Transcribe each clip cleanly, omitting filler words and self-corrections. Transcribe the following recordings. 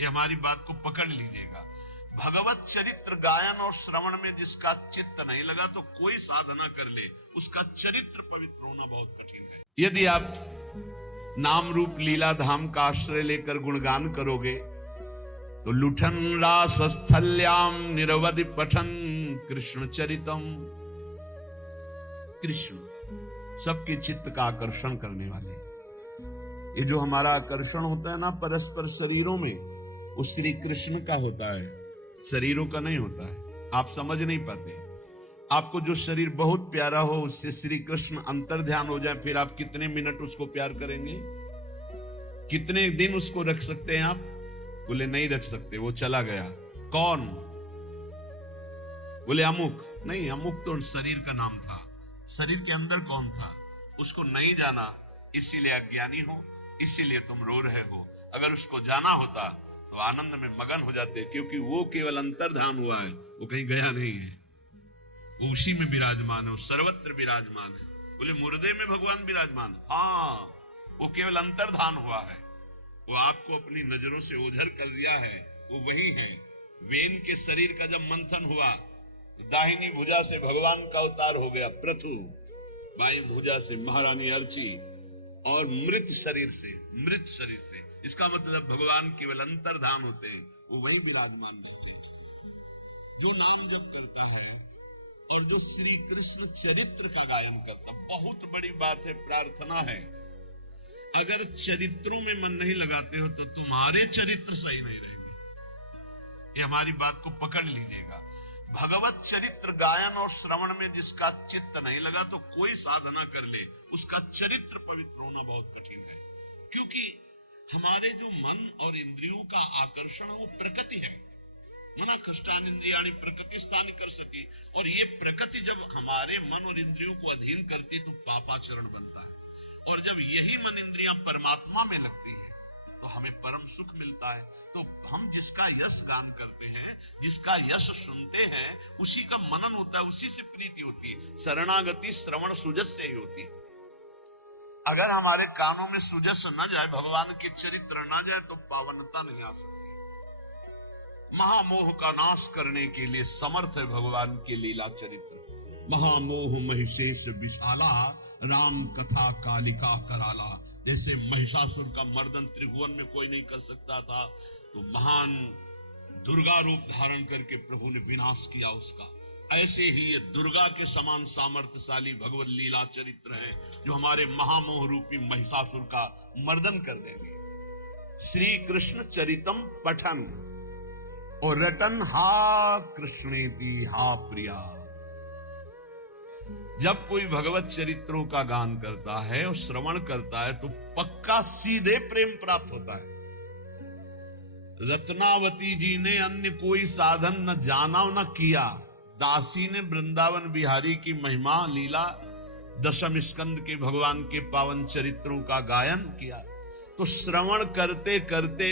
ये हमारी बात को पकड़ लीजिएगा। भगवत चरित्र गायन और श्रवण में जिसका चित्त नहीं लगा तो कोई साधना कर ले, उसका चरित्र पवित्र होना बहुत कठिन है। यदि आप नाम रूप लीला धाम का आश्रय लेकर गुणगान करोगे तो लुठन रास स्थल्याम निरवधि पठन कृष्ण चरितम। कृष्ण सबके चित्त का आकर्षण करने वाले। ये जो हमारा आकर्षण होता है ना परस्पर शरीरों में, वो श्री कृष्ण का होता है, शरीरों का नहीं होता है। आप समझ नहीं पाते। आपको जो शरीर बहुत प्यारा हो उससे श्री कृष्ण अंतर ध्यान हो जाए, फिर आप कितने मिनट उसको प्यार करेंगे? कितने दिन उसको रख सकते हैं आप? बोले नहीं रख सकते, वो चला गया। कौन? बोले अमुक। नहीं, अमुक तो शरीर का नाम था, शरीर के अंदर कौन था उसको नहीं जाना, इसीलिए अज्ञानी हो, इसीलिए तुम रो रहे हो। अगर उसको जाना होता तो आनंद में मगन हो जाते, क्योंकि वो केवल अंतर्धान हुआ है, वो कहीं गया नहीं है, वो उसी में विराजमान है, वो सर्वत्र विराजमान है। बोले मुर्दे में भगवान विराजमान? हाँ, वो केवल अंतर्धान हुआ है, वो आपको अपनी नजरों से ओझल कर लिया है, वो वही है। वेन के शरीर का जब मंथन हुआ तो दाहिनी भुजा से भगवान का अवतार हो गया पृथु, बाई भुजा से महारानी अर्ची, और मृत शरीर से इसका मतलब भगवान केवल अंतर्धान होते हैं, वो वही विराजमान होते हैं। जो नाम जप करता है और जो श्री कृष्ण चरित्र का गायन करता, बहुत बड़ी बात है, प्रार्थना है। अगर चरित्रों में मन नहीं लगाते हो तो तुम्हारे चरित्र सही नहीं रहेंगे। ये हमारी बात को पकड़ लीजिएगा। भगवत चरित्र गायन और श्रवण में जिसका चित्त नहीं लगा तो कोई साधना कर ले, उसका चरित्र पवित्र होना बहुत कठिन है। क्योंकि हमारे जो मन और इंद्रियों का आकर्षण है वो प्रकृति है। मना कष्टान इंद्रियाणि प्रकृति स्थान कर सकी, और ये प्रकृति जब हमारे मन और इंद्रियों को अधीन करती तो पापाचरण बनता है। और जब यही मन इंद्रियां परमात्मा में लगती है तो हमें परम सुख मिलता है। तो हम जिसका यश गान करते हैं, जिसका यश सुनते हैं, उसी का मनन होता है, उसी से प्रीति होती है। शरणागति श्रवण सुजस से ही होती है। अगर हमारे कानों में सुजस न जाए, भगवान के चरित्र न जाए तो पावनता नहीं आ सकती। महामोह का नाश करने के लिए समर्थ है भगवान के लीला चरित्र। महामोह महिषेश विशाला राम कथा कालिका कराला। जैसे महिषासुर का मर्दन त्रिभुवन में कोई नहीं कर सकता था, तो महान दुर्गा रूप धारण करके प्रभु ने विनाश किया उसका। ऐसे ही ये दुर्गा के समान सामर्थ्यशाली भगवत लीला चरित्र है, जो हमारे महामोह रूपी महिषासुर का मर्दन कर देंगे। श्री कृष्ण चरितम पठन और रटन हा कृष्णेति हा प्रिया। जब कोई भगवत चरित्रों का गान करता है और श्रवण करता है तो पक्का सीधे प्रेम प्राप्त होता है। रत्नावती जी ने अन्य कोई साधन न जाना न किया। दासी ने वृंदावन बिहारी की महिमा लीला दशम स्कंद के भगवान के पावन चरित्रों का गायन किया। तो श्रवण करते करते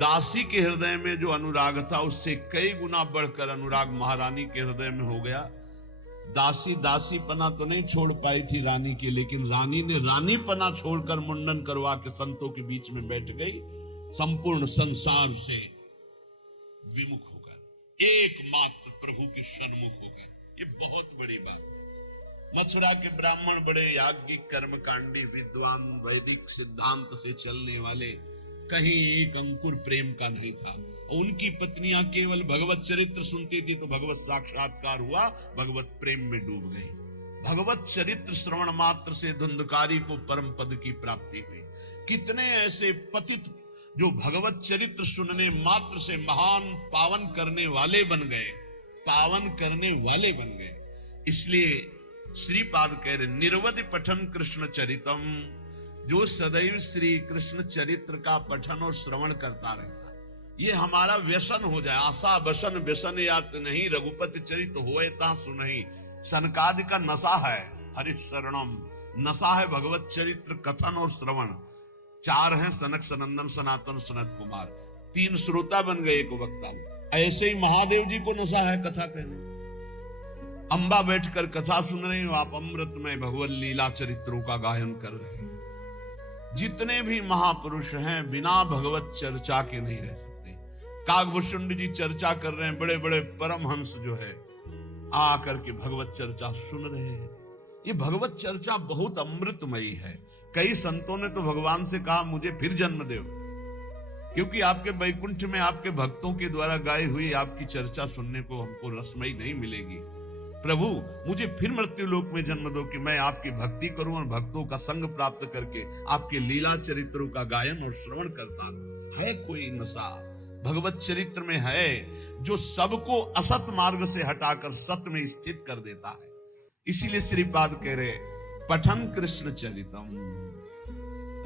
दासी के हृदय में जो अनुराग था उससे कई गुना बढ़कर अनुराग महारानी के हृदय में हो गया। दासी पना तो नहीं छोड़ पाई थी रानी के, लेकिन रानी ने रानी पना छोड़कर मुंडन करवा के संतों के बीच में बैठ गई, संपूर्ण संसार से विमुख होकर एकमात्र प्रभु के सन्मुख होकर। ये बहुत बड़ी बात है। मथुरा के ब्राह्मण बड़े याज्ञिक कर्मकांडी विद्वान, वैदिक सिद्धांत से चलने वाले, कहीं एक अंकुर प्रेम का नहीं था। उनकी पत्नियां केवल भगवत चरित्र सुनती थी तो भगवत साक्षात्कार हुआ, भगवत प्रेम में डूब गई। भगवत चरित्र श्रवण मात्र से धुंधकारी को परम पद की प्राप्ति हुई। कितने ऐसे पतित जो भगवत चरित्र सुनने मात्र से महान पावन करने वाले बन गए, पावन करने वाले बन गए। इसलिए श्रीपाद कह रहे निर्वधि पठन कृष्ण चरितम, जो सदैव श्री कृष्ण चरित्र का पठन और श्रवण करता रहता है। ये हमारा व्यसन हो जाए। आशा बसन व्यसन यात नहीं, रघुपति चरित होए ता सुनहि। सनकादि का नशा है हरि शरणम, नशा है भगवत चरित्र कथन और श्रवण। चार हैं सनक सनंदन सनातन सनत कुमार, तीन श्रोता बन गए एक वक्ता में। ऐसे ही महादेव जी को नशा है कथा कहने। अंबा बैठकर कथा सुन रहे हो आप, अमृतमय भगवत लीला चरित्रों का गायन कर रहे हैं। जितने भी महापुरुष हैं बिना भगवत चर्चा के नहीं रह सकते। काकभूषुंड जी चर्चा कर रहे हैं, बड़े बड़े परमहंस जो है आकर के भगवत चर्चा सुन रहे हैं। ये भगवत चर्चा बहुत अमृतमयी है। कई संतों ने तो भगवान से कहा मुझे फिर जन्म दो, क्योंकि आपके वैकुंठ में आपके भक्तों के द्वारा गाई हुई आपकी चर्चा सुनने को हमको रसमयी नहीं मिलेगी। प्रभु मुझे फिर मृत्यु लोक में जन्म दो कि मैं आपकी भक्ति करूं और भक्तों का संग प्राप्त करके आपके लीला चरित्रों का गायन और श्रवण करता रहूं। है कोई नशा भगवत चरित्र में है जो सबको असत मार्ग से हटाकर सत्य में स्थित कर देता है। इसीलिए श्रीपाद कह रहे पठन कृष्ण चरितम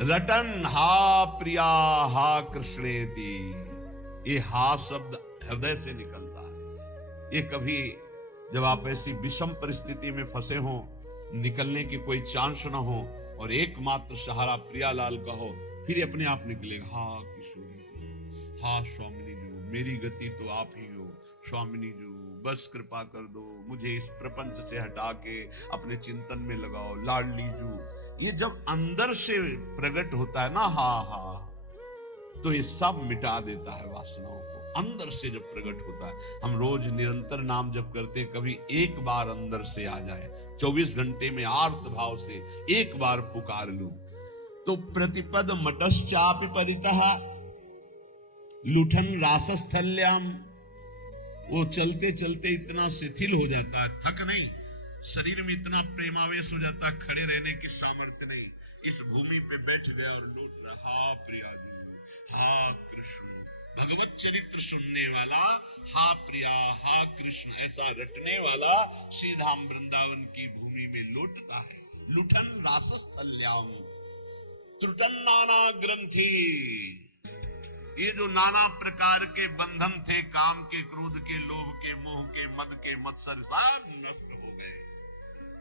रटन हा प्रिया हा कृष्णेति। ये हा शब्द हृदय से निकलता है। ये कभी जब आप ऐसी विषम परिस्थिति में फंसे हो, निकलने की कोई चांस ना हो और एकमात्र सहारा प्रियालाल का हो, फिर अपने आप निकलेगा हा किशोरी जी, हा स्वामिनी जी, मेरी गति तो आप ही हो स्वामिनी जी, बस कृपा कर दो, मुझे इस प्रपंच से हटा के अपने चिंतन में लगाओ लाडली जू। ये जब अंदर से प्रकट होता है ना हा हा, तो ये सब मिटा देता है वासनाओं को। अंदर से जब प्रकट होता है, हम रोज निरंतर नाम जप करते हैं, कभी एक बार अंदर से आ जाए, 24 घंटे में आर्त भाव से एक बार पुकार लूं, तो प्रतिपद मटश्चापि परितः लुठन रासस्थल्याम, वो चलते चलते इतना शिथिल हो जाता है, थक नहीं, शरीर में इतना प्रेमावेश हो जाता है, खड़े रहने की सामर्थ्य नहीं, इस भूमि पे बैठ गया और लौट रहा, हा प्रिया जी, हा कृष्ण। भगवत चरित्र सुनने वाला हा प्रिया हा कृष्ण ऐसा रटने वाला सीधा वृंदावन की भूमि में लौटता है। लुठन रासस्थल्याम त्रुटन नाना ग्रंथि, ये जो नाना प्रकार के बंधन थे, काम के, क्रोध के, लोभ के, मोह के, मद के, मत्सर, सब नष्ट हो गए।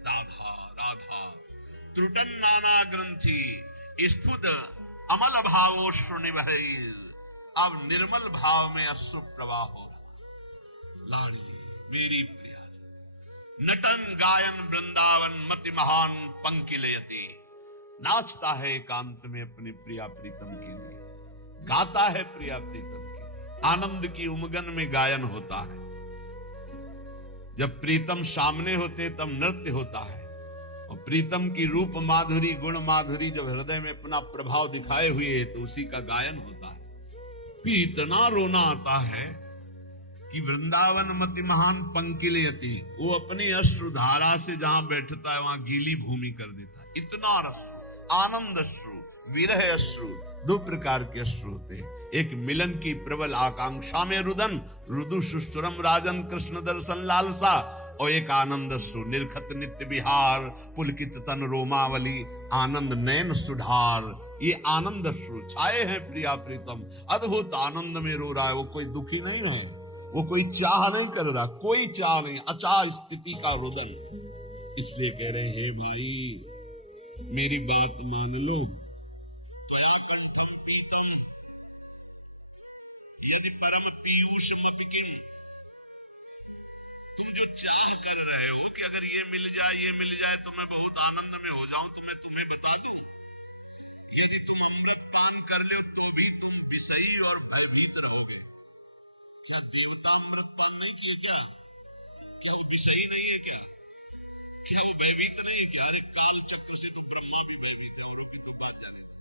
राधा राधा त्रुटन नाना ग्रंथि स्फुट अमल भावो श्रुनिभैर, अब निर्मल भाव में अश्रु प्रवाह हो। लाडली मेरी प्रिया नटन गायन वृंदावन मति महान पंकिलयति, नाचता है एकांत में अपने प्रिया प्रीतम के लिए, गाता है प्रिया प्रीतम के लिए, आनंद की उमगन में गायन होता है। जब प्रीतम सामने होते तब नृत्य होता है, और प्रीतम की रूप माधुरी गुण माधुरी जब हृदय में अपना प्रभाव दिखाए हुए है तो उसी का गायन होता है। इतना रोना आता है कि वृंदावन मति महान पंकिलयति, वो अपनी अश्रुधारा से जहां बैठता है वहां गीली भूमि कर देता है। इतना अश्रु, आनंद अश्रु, विरह अश्रु, दो प्रकार के अश्रु होते हैं। एक मिलन की प्रबल आकांक्षा में रुदन, रुदु सुस्वरम राजन कृष्ण दर्शन लालसा, और एक आनंद अश्रु, निर्खत नित्य विहार पुलकित तन रोमावली, आनंद नयन सुधार। ये आनंद अश्रु छाए हैं प्रिया प्रीतम, अद्भुत आनंद में रो रहा है। वो कोई दुखी नहीं है, वो कोई चाह नहीं कर रहा, कोई चाह नहीं, अचाह स्थिति का रुदन। इसलिए कह रहे हैं भाई मेरी बात मान लो, त्वया कंठम पीतम यदि परम पीयूषम पिकिन, तुम जो चाह कर रहे हो कि अगर ये मिल जाए तो मैं बहुत आनंद में हो जाऊं, तो मैं तुम्हें बता दूं, यदि तुम अमृत पान कर लो तो भी तुम विषयी और भयभीत रहोगे। क्या देवता अमृत पान नहीं किए क्या? क्या वो विषयी नहीं है क्या? क्या वो भयभीत नहीं है क्या? अरे काल चक्र से तो ब्रह्मा भी भयभीत है, और भी तो बात जाने दो।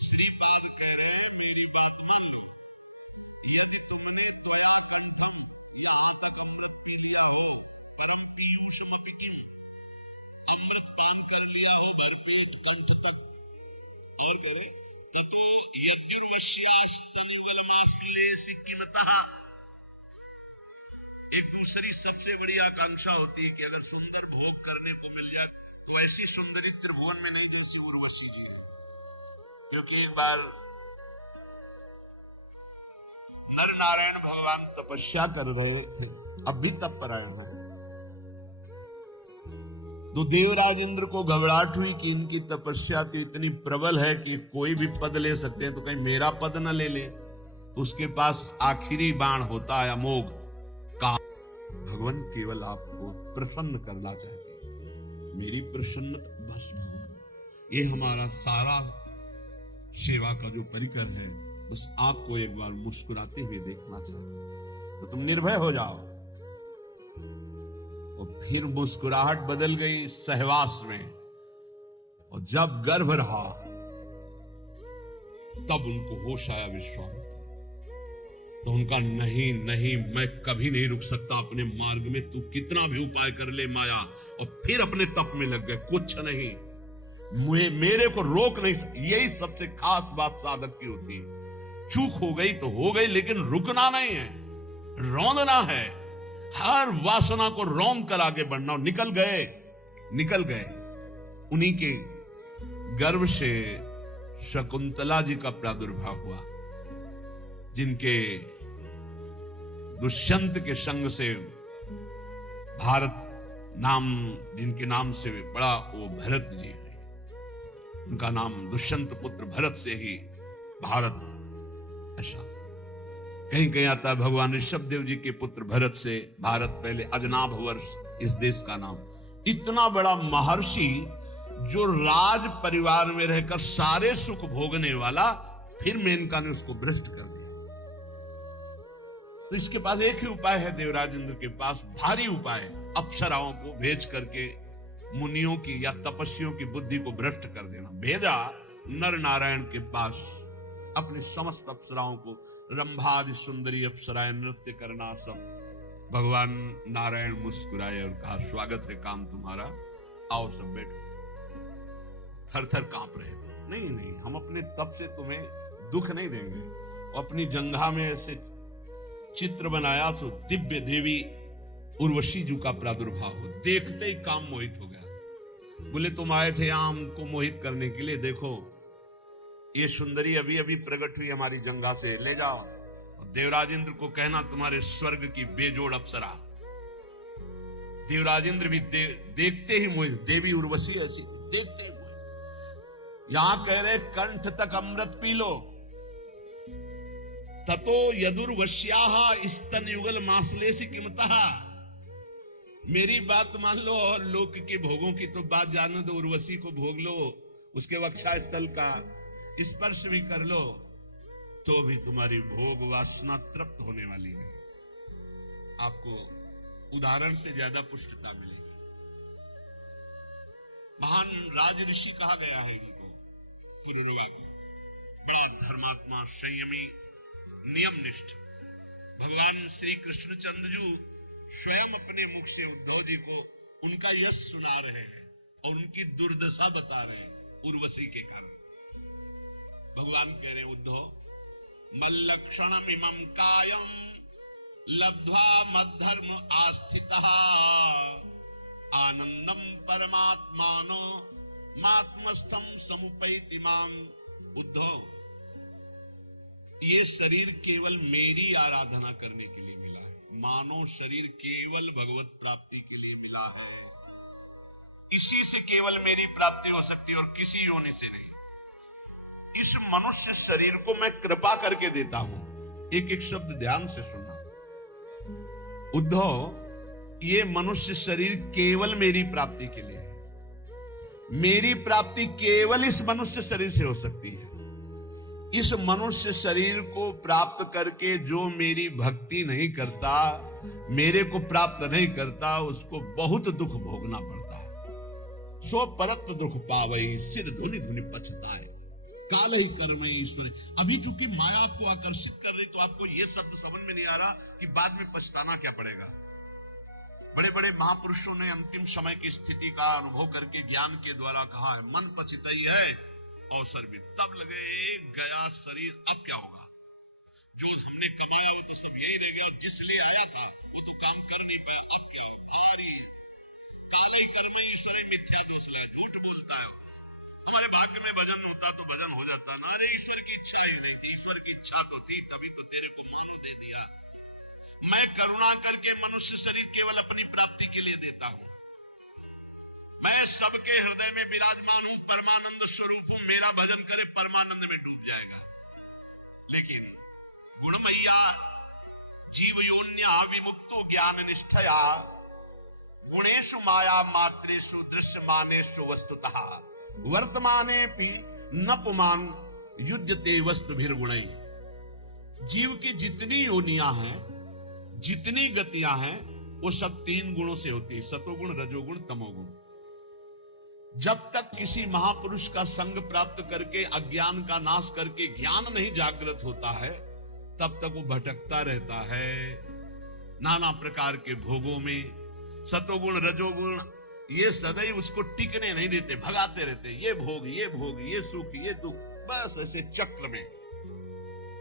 श्रीपाद कह रहे हैं मेरी बात मान लो, यदि तुमने त्वया कंठम यहाँ तक अमृत पी लिया हो, परम पीयूषम पिकिन, अमृत पान कर लिया हो भरपेट कंठ तक, और करे तो एक दूसरी सबसे बड़ी आकांक्षा होती है कि अगर सुंदर भोग करने को मिल जाए तो ऐसी सुंदरी त्रिभुवन में नहीं जैसी उर्वशी जी, क्योंकि एक बार नर नारायण भगवान तपस्या कर रहे थे, अब भी तप परायण है, तो देवराज इंद्र को घबराहट हुई कि इनकी तपस्या तो इतनी प्रबल है कि कोई भी पद ले सकते हैं, तो कहीं मेरा पद न ले ले। तो उसके पास आखिरी बाण होता है अमोघ का। भगवान केवल आपको प्रसन्न करना चाहते हैं, मेरी प्रसन्नता बस भगवान, ये हमारा सारा सेवा का जो परिकर है, बस आपको एक बार मुस्कुराते हुए देखना चाहता, तो तुम निर्भय हो जाओ। और फिर मुस्कुराहट बदल गई सहवास में, और जब गर्भ रहा तब उनको होश आया विश्वामित्र। तो उनका नहीं नहीं, मैं कभी नहीं रुक सकता अपने मार्ग में, तू कितना भी उपाय कर ले माया। और फिर अपने तप में लग गए, कुछ नहीं, मेरे को रोक नहीं सकती। यही सबसे खास बात साधक की होती है। चूक हो गई तो हो गई, लेकिन रुकना नहीं है, रौंदना है। हर वासना को रौंद कर आगे बढ़ना। निकल गए। उन्हीं के गर्भ से शकुंतला जी का प्रादुर्भाव हुआ, जिनके दुष्यंत के संग से भारत नाम, जिनके नाम से बड़ा वो भरत जी हुए। उनका नाम दुष्यंत पुत्र भरत से ही भारत, ऐसा कहीं आता है। भगवान ऋषभ देव जी के पुत्र भरत से भारत, पहले अजनाभ वर्ष इस देश का नाम। इतना बड़ा महर्षि जो राज परिवार में रहकर सारे सुख भोगने वाला, फिर मेनका ने उसको भ्रष्ट कर दिया। तो इसके पास एक ही उपाय है, देवराज इंद्र के पास भारी उपाय, अप्सराओं को भेज करके मुनियों की या तपस्वियों की बुद्धि को भ्रष्ट कर देना। भेजा नर नारायण के पास अपनी समस्त अप्सराओं को, रंभादि सुंदरी अप्सराएं नृत्य करना सब। भगवान नारायण मुस्कुराए और कहा, स्वागत है काम तुम्हारा, आओ सब बैठो। थर थर कांप रहे, नहीं, हम अपने तप से तुम्हें दुख नहीं देंगे। अपनी जंघा में ऐसे चित्र बनाया तो दिव्य देवी उर्वशी जी का प्रादुर्भाव हो, देखते ही काम मोहित हो गया। बोले तुम आए थे यहां हमको मोहित करने के लिए, देखो ये सुंदरी अभी अभी प्रकट हुई हमारी जंघा से, ले जाओ। और देवराज इंद्र को कहना तुम्हारे स्वर्ग की बेजोड़ अप्सरा। देवराज इंद्र भी देखते ही मोहित, देवी उर्वशी ऐसी देखते ही मोहित। यहां कह रहे कंठ तक अमृत पी लो। ततो यदुर्वश्याः स्तन युगल मासलेसी किमतः। मेरी बात मान लो और लोक के भोगों की तो बात जानो दो। उर्वशी को भोग लो, उसके वक्षा स्थल का स्पर्श भी कर लो, तो भी तुम्हारी भोग वासना तृप्त होने वाली नहीं। आपको उदाहरण से ज्यादा पुष्टता मिलेगी। महान राज ऋषि कहा गया है इनको, पुरुरवा को, बड़ा धर्मात्मा, संयमी, नियमनिष्ठ। भगवान श्री कृष्णचंद्र स्वयं अपने मुख से उद्धव जी को उनका यश सुना रहे हैं और उनकी दुर्दशा बता रहे हैं उर्वशी के कारण। भगवान कह रहे उद्धव, मल्लक्षणम इमं कायम लब्ध्वा मद्धर्म आस्थितः आनंदम परमात्मानो मात्मस्थम समुपैति माम। उद्धव, ये शरीर केवल मेरी आराधना करने के लिए मिला है। मानव शरीर केवल भगवत प्राप्ति के लिए मिला है। इसी से केवल मेरी प्राप्ति हो सकती है और किसी योनि से नहीं। इस मनुष्य शरीर को मैं कृपा करके देता हूं। एक एक शब्द ध्यान से सुनना। उद्धव, ये मनुष्य शरीर केवल मेरी प्राप्ति के लिए है। मेरी प्राप्ति केवल इस मनुष्य शरीर से हो सकती है। इस मनुष्य शरीर को प्राप्त करके जो मेरी भक्ति नहीं करता, मेरे को प्राप्त नहीं करता, उसको बहुत दुख भोगना पड़ता है। सो परत दुख पावई सिर धुनि धुनि पछताए काल ही कर्म ईश्वर। अभी चूंकि माया आपको आकर्षित कर रही, तो आपको यह शब्द समझ में नहीं आ रहा कि बाद में पछताना क्या पड़ेगा। बड़े बड़े महापुरुषों ने अंतिम समय की स्थिति का अनुभव करके ज्ञान के द्वारा कहा है, मन पछताई है अवसर भी तब लगे गया शरीर, अब क्या होगा। जो हमने कमाया वो तो सब यही रह गया, जिसलिए आया था वो तो काम कर नहीं पाया, अब क्या भारी काले कर्म ईश्वर मिथ्या दोष ले, झूठ बोलता है। हमारे भाग्य में भजन होता तो भजन हो जाता ना। अरे ईश्वर की इच्छा ही नहीं थी, ईश्वर की इच्छा तो थी, तभी तो तेरे को मान दे दिया। मैं करुणा करके मनुष्य शरीर केवल अपनी प्राप्ति के लिए देता हूं। मैं सबके हृदय में विराजमान हूं, परमानंद स्वरूप हूं। मेरा भजन करे परमानंद में डूब जाएगा। लेकिन गुणमय्या जीव योन्या विमुक्तो ज्ञान निष्ठया गुणेषु माया मात्रेषु दृश्यमानेषु वस्तुतः वर्तमानेपि न पुमान युज्यते वस्तुभिर्गुणैः। जीव की जितनी योनियां हैं, जितनी गतियां हैं, वो सब 3 गुणों से होती है, सतोगुण, रजोगुण, तमोगुण। जब तक किसी महापुरुष का संग प्राप्त करके अज्ञान का नाश करके ज्ञान नहीं जागृत होता है, तब तक वो भटकता रहता है नाना प्रकार के भोगों में। सतोगुण, रजोगुण ये सदैव उसको टिकने नहीं देते, भगाते रहते, ये भोग, ये भोग, ये सुख, ये दुख, बस ऐसे चक्र में।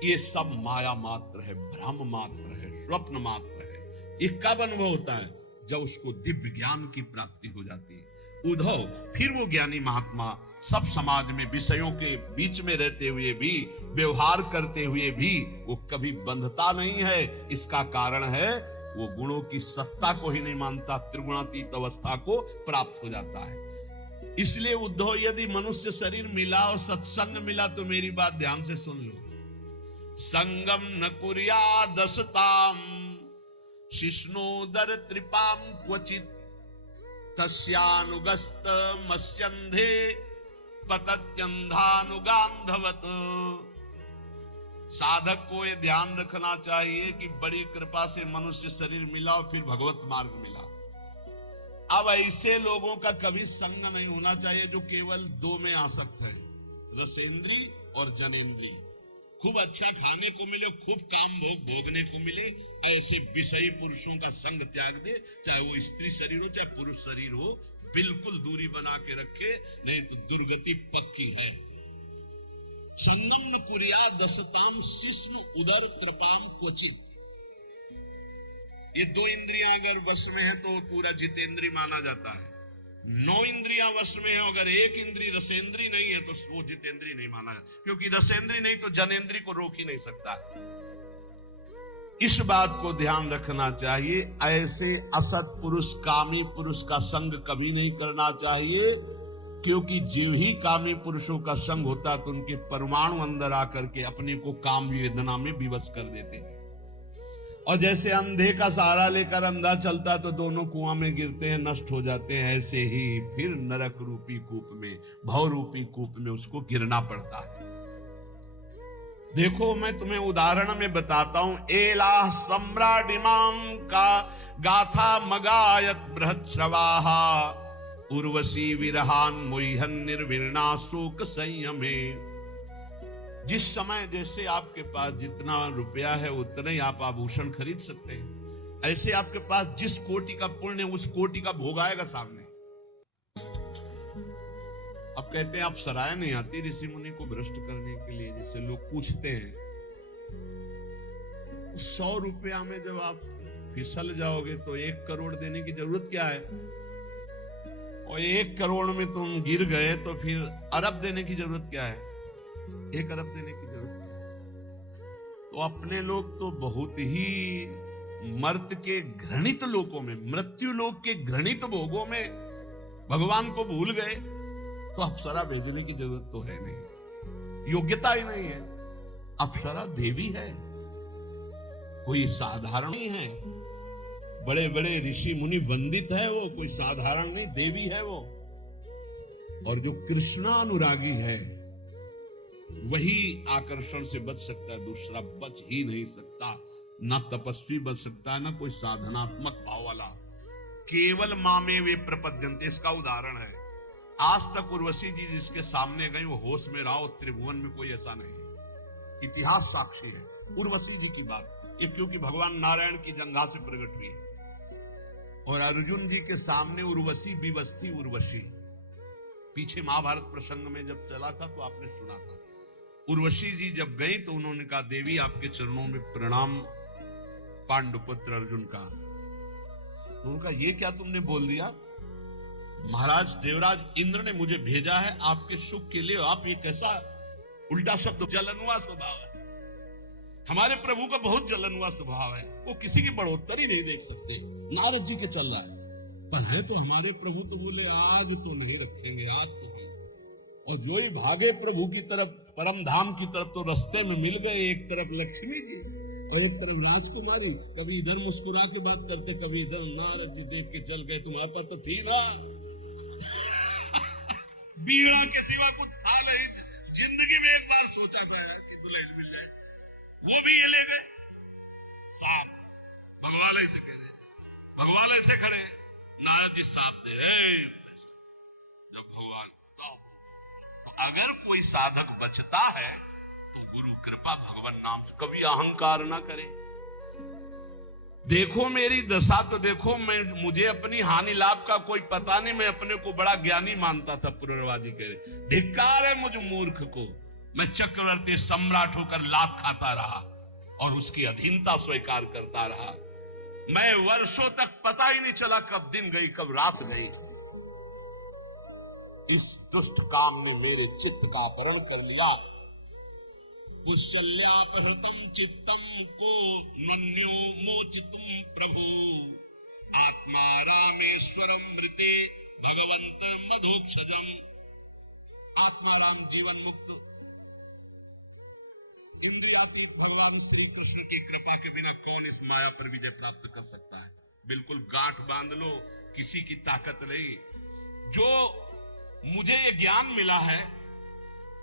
ये सब माया मात्र है, भ्रम मात्र है, स्वप्न मात्र है। ये कब अनुभव होता है? जब उसको दिव्य ज्ञान की प्राप्ति हो जाती है। उद्धव फिर वो ज्ञानी महात्मा सब समाज में विषयों के बीच में रहते हुए भी, व्यवहार करते हुए भी वो कभी बंधता नहीं है। इसका कारण है वो गुणों की सत्ता को ही नहीं मानता, त्रिगुणातीत अवस्था को प्राप्त हो जाता है। इसलिए उद्धव, यदि मनुष्य शरीर मिला और सत्संग मिला तो मेरी बात ध्यान से सुन लो। संगम न कुर्यादसताम शिष्णोदर त्रिपाम क्वचित तस्यानुगस्त मस्यंधे पतत्यंधानुगांधवत। साधक को ये ध्यान रखना चाहिए कि बड़ी कृपा से मनुष्य शरीर मिला और फिर भगवत मार्ग मिला। अब ऐसे लोगों का कभी संग नहीं होना चाहिए जो केवल 2 में आसक्त है, रसेंद्री और जनेंद्री। खूब अच्छा खाने को मिले, खूब काम भोग भोगने को मिले, ऐसे विषयी पुरुषों का संग त्याग दे, चाहे वो स्त्री शरीर हो चाहे पुरुष शरीर हो, बिल्कुल दूरी बना के रखे, नहीं तो दुर्गति पक्की है। संगम न कुर्या दसताम शिष्ण उदर कृपाम क्वचित। ये 2 इंद्रियां अगर वश में है तो पूरा जितेंद्री माना जाता है। 9 इंद्रियां वश में है, अगर 1 इंद्री रसेंद्री नहीं है तो वो जितेंद्री नहीं माना है, क्योंकि रसेंद्री नहीं तो जनेंद्री को रोक ही नहीं सकता। इस बात को ध्यान रखना चाहिए। ऐसे असत पुरुष, कामी पुरुष का संग कभी नहीं करना चाहिए, क्योंकि जो ही कामी पुरुषों का संग होता तो उनके परमाणु अंदर आकर के अपने को काम वेदना में विवश कर देते हैं। और जैसे अंधे का सहारा लेकर अंधा चलता तो दोनों कुआं में गिरते हैं, नष्ट हो जाते हैं, ऐसे ही फिर नरक रूपी कूप में, भव रूपी कूप में उसको गिरना पड़ता है। देखो, मैं तुम्हें उदाहरण में बताता हूं। एला सम्राडिमाम का गाथा मगायत बृहच्छ्रवाहा उर्वशी विरहान मोहन निर्विरना शोक संयमे। जिस समय जैसे आपके पास जितना रुपया है उतना ही आप आभूषण खरीद सकते हैं, ऐसे आपके पास जिस कोटि का पुण्य उस कोटि का भोग आएगा सामने। अब कहते हैं आप सराय नहीं आती ऋषि मुनि को भ्रष्ट करने के लिए, जैसे लोग पूछते हैं। 100 रुपया में जब आप फिसल जाओगे तो 1 करोड़ देने की जरूरत क्या है? और 1 करोड़ में तुम गिर गए तो फिर अरब देने की जरूरत क्या है? 1 अरब देने की जरूरत क्या है? तो अपने लोग तो बहुत ही मर्त के घृणित लोकों में, मृत्यु लोक के घृणित भोगों में भगवान को भूल गए, तो अप्सरा भेजने की जरूरत तो है नहीं, योग्यता ही नहीं है। अप्सरा देवी है, कोई साधारण नहीं है। बड़े बड़े ऋषि मुनि वंदित है वो, कोई साधारण नहीं, देवी है वो। और जो कृष्णानुरागी है वही आकर्षण से बच सकता है, दूसरा बच ही नहीं सकता। ना तपस्वी बच सकता है, ना कोई साधनात्मक भाव वाला। केवल मामे वे प्रपद्यन्ते, इसका उदाहरण है। आज तक उर्वशी जी जिसके सामने गई वो होश में रहा, त्रिभुवन में कोई ऐसा नहीं है। इतिहास साक्षी है उर्वशी जी की बात, ये क्योंकि भगवान नारायण की जंघा से प्रकट हुई है। और अर्जुन जी के सामने उर्वशी विवस्ती उर्वशी, पीछे महाभारत प्रसंग में जब चला था तो आपने सुना था। उर्वशी जी जब गई तो उन्होंने कहा, देवी आपके चरणों में प्रणाम पांडुपुत्र अर्जुन का। तो उनका ये क्या तुमने बोल दिया? महाराज देवराज इंद्र ने मुझे भेजा है आपके सुख के लिए। आप ये कैसा उल्टा शब्द? जलनुआ स्वभाव है हमारे प्रभु का, बहुत जलनुआ स्वभाव है। वो किसी की बढ़ोतरी नहीं देख सकते। नारद जी के चल रहा है, पर है तो हमारे प्रभु तो बोले आज तो नहीं रखेंगे, आज तो हम। और जो ही भागे प्रभु की तरफ, परम धाम की तरफ, तो रास्ते में मिल गए। एक तरफ लक्ष्मी जी और एक तरफ राजकुमारी। कभी इधर मुस्कुरा के बात करते, कभी इधर। नारद जी देख के चल गए, तुम्हारे पास तो थी ना बीड़ा के सिवा कुछ था नहीं। जिंदगी में एक बार सोचा था यार कि दुल्हन मिल जाए, वो भी ये ले गए। साहब भगवान ऐसे कह रहे, भगवान ऐसे खड़े हैं, नारद जी साहब दे रहे। जब भगवान तो अगर कोई साधक बचता है तो गुरु कृपा भगवान नाम से कभी अहंकार ना करे। देखो मेरी दशा तो देखो, मुझे अपनी हानि लाभ का कोई पता नहीं, मैं अपने को बड़ा ज्ञानी मानता था। पुरवाजी कह रहे, धिक्कार है मुझ मूर्ख को, मैं चक्रवर्ती सम्राट होकर लात खाता रहा और उसकी अधीनता स्वीकार करता रहा। मैं वर्षों तक पता ही नहीं चला कब दिन गई कब रात गई। इस दुष्ट काम ने मेरे चित्त का अपहरण कर लिया। पुष्चल्यापहृतम चित्तम को नन्यो मोचितुम प्रभु, आत्मा रामेश्वरम मृते भगवंत मधुक्षजम। आत्माराम जीवन मुक्त इंद्रियातीत भगवान श्री कृष्ण की कृपा के बिना कौन इस माया पर विजय प्राप्त कर सकता है। बिल्कुल गांठ बांध लो, किसी की ताकत नहीं। जो मुझे ये ज्ञान मिला है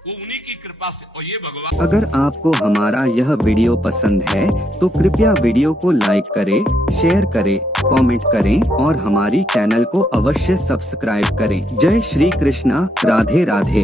वो उन्हीं की कृपा से, और ये भगवान। अगर आपको हमारा यह वीडियो पसंद है तो कृपया वीडियो को लाइक करें, शेयर करें, कमेंट करें और हमारी चैनल को अवश्य सब्सक्राइब करें। जय श्री कृष्णा, राधे राधे।